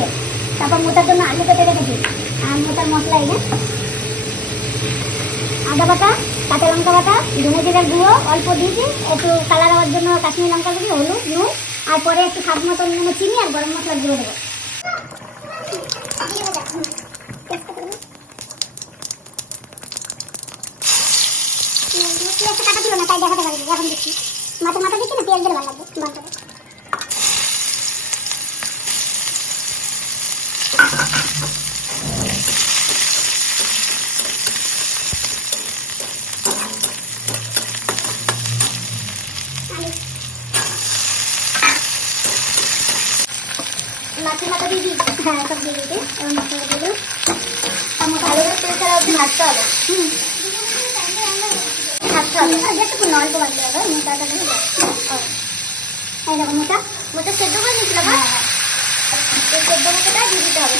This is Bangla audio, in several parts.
দিয়ে। তারপর মোটার জন্য আলু কেটে রেখেছি, আর মোটার মশলা এই আদা বাটা, কাঁচা লঙ্কা বাটা, ধনে জিরার গুঁড়ো অল্প দিয়েছি, একটু কালার হওয়ার জন্য কাশ্মীরি লঙ্কা গুঁড়ো, হলুদ, নুন, আর পরে একটু স্বাদ মতন চিনি আর গরম মশলা গুঁড়ো দেবো। কাটা ছিল না তাই দেখাতে পারি, এখন দেখছি মাথা দিচ্ছি না, পেঁয়াজ দিলে ভালো লাগবে। মাথা দিয়ে দিই, হ্যাঁ সব দিয়ে দিই, এবং মশলা দিয়ে দিই। ভালো করে তেল ছাড়া অবধি ভাজতে হবে। ভাজতে হবে আর যেটুকু অল্প ভাজতে হবে, মোটাটা দিয়ে এই দেখো মোটা সেদ্ধ করে নিয়েছিলাম। হ্যাঁ এই সেদ্ধ মোটাটা দিয়ে দিতে হবে।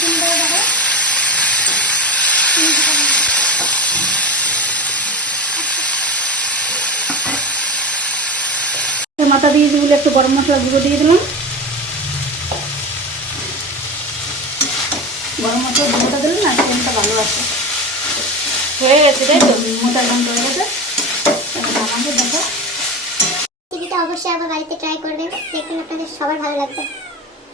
সুন্দর দেখো মাথা দিয়ে দিলে একটু গরম মশলা গুঁড়ো দিয়ে দিলাম। গরম মশলা গুঁড়োটা দিলে না সেন্টটা ভালো আছে। হয়ে গেছে তাই তো, মোটা একদম হয়ে গেছে। আমাকে দেখো টিভিটা অবশ্যই আবার বাড়িতে ট্রাই করবেন, দেখবেন আপনাদের সবার ভালো লাগবে।